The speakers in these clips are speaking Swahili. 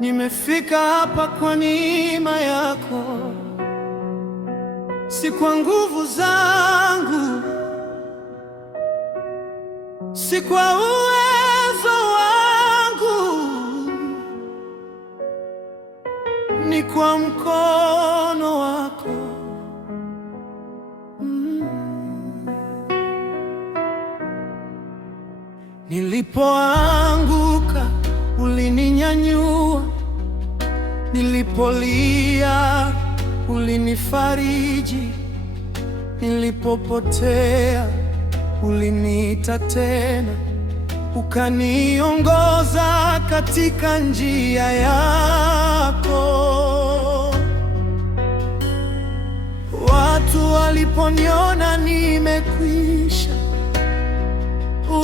Nimefika hapa kwa neema yako, si kwa nguvu zangu, si kwa uwezo wangu, ni kwa mkono wako. Nilipoanguka ulininyanyua, nilipolia ulinifariji, nilipopotea uliniita tena, ukaniongoza katika njia yako. Watu waliponiona nimekwisha,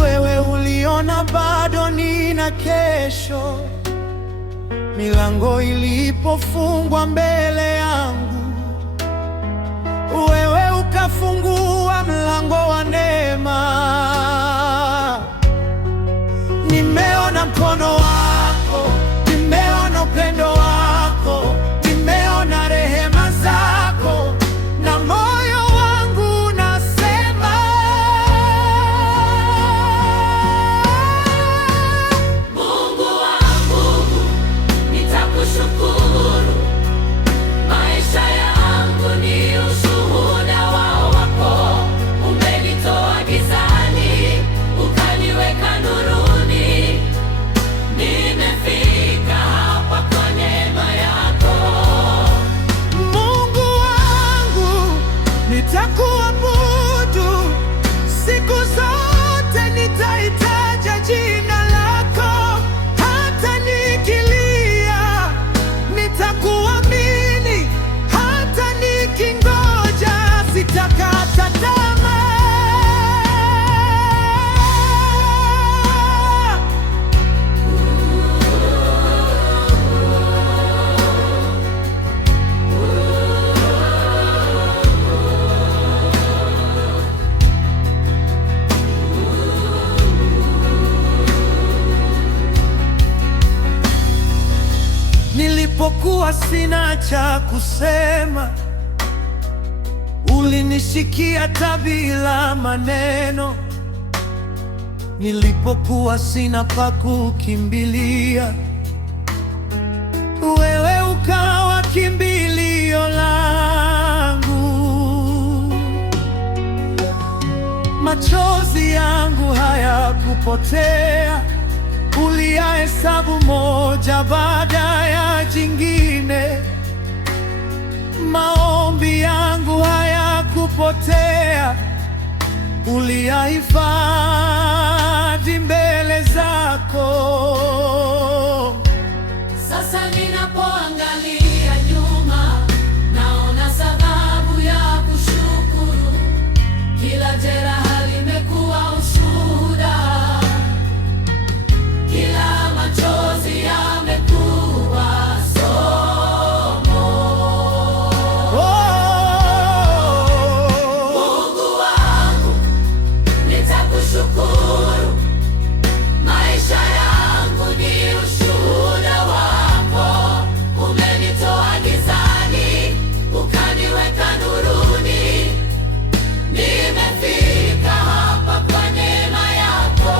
wewe uliona bado nina kesho. Milango ilipofungwa mbele yangu, wewe ukafungua mlango wa neema. Nimeona mkono wako, nimeona upendo wako, nimeona rehema zako, na moyo wangu unasema Mungu wangu, nitakushukuru. Maisha yangu ni ushuhuda wako. Umenitoa gizani ukaniweka nuruni. Nimefika hapa kwa neema yako. Mungu wangu, nitakuabudu siku zote, nitaitaja jina lako. Hata nikilia nitakuamini, hata nikingoja sitakata tamaa. Nilipokuwa sina cha kusema, ulinishikia hata bila maneno. Nilipokuwa sina pa kukimbilia, wewe ukawa kimbilio langu. Machozi yangu hayakupotea, uliyahesabu moja baada ya jingine. Maombi yangu hayakupotea, uliyahifadhi mbele zako. Sasa ninapoangalia nyuma, naona sababu ya kushukuru. Kila jeraha limekuwa ushuhuda, kila machozi yamekuwa somo. Mungu wangu, nitakushukuru. Maisha yangu ni ushuhuda wako. Umenitoa gizani ukaniweka nuruni. Nimefika hapa kwa neema yako.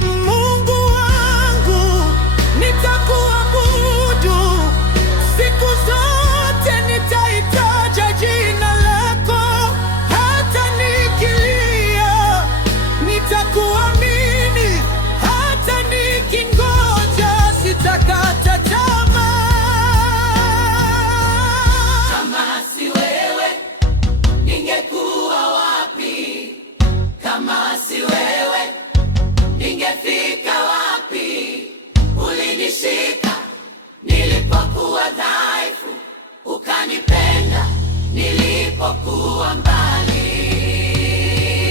Mungu wangu, nitakuabudu siku zote, nitaitaja jina lako. Hata nikilia nitakuamini, hata nikingoja sitakata tamaa. Kama si wewe ningekuwa wapi? Kama si wewe ningefika wapi? Ulinishika nilipokuwa dhaifu, ukanipenda nilipokuwa mbali.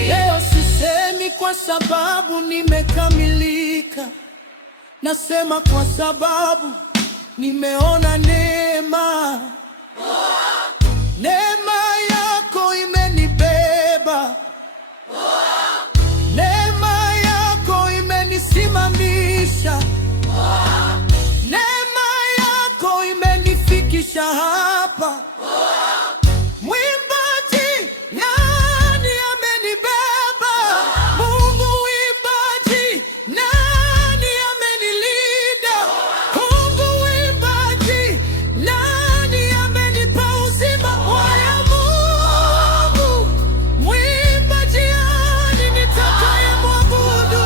Leo sisemi kwa sababu nimekamilika, nasema kwa sababu nimeona neema. Neema yako imenibeba, neema yako imenisimamisha. Neema amenivukisha hapa. Mwimbaji nani amenibeba? Mungu. Mwimbaji nani amenilinda? Mungu. Mwimbaji nani amenipa uzima wa Mungu? Mwimbaji nani nitakaye mwabudu?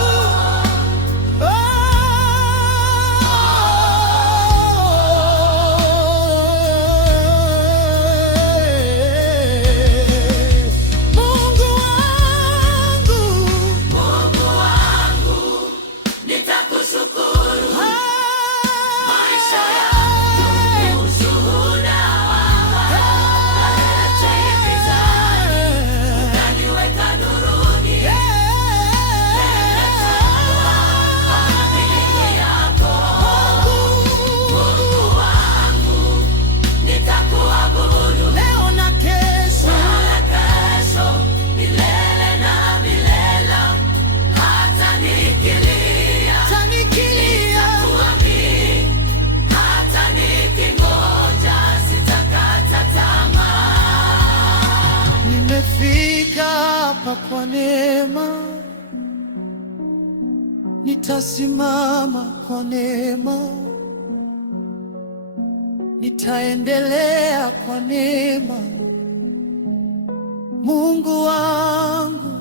Nimefika hapa kwa neema, nitasimama kwa neema, nitaendelea kwa neema. Mungu wangu,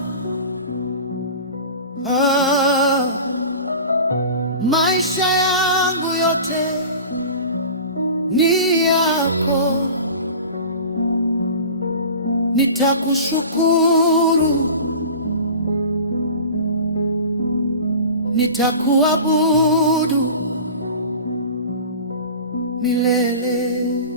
maisha yangu yote ni yako. Nitakushukuru, nitakuabudu milele.